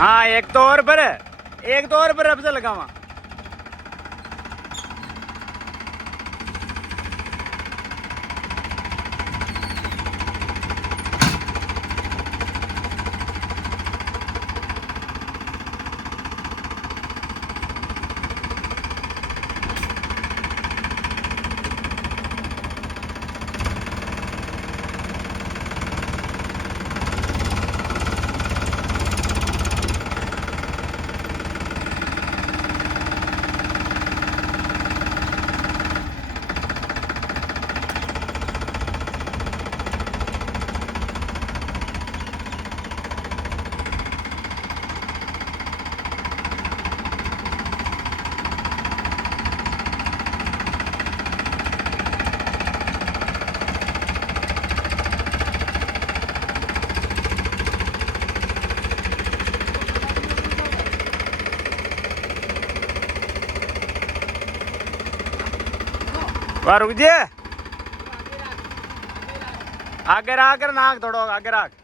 हाँ एक तो और पर अब से लगावा। वाह रुक जे आगे रख नाक थोड़ा आगे रख।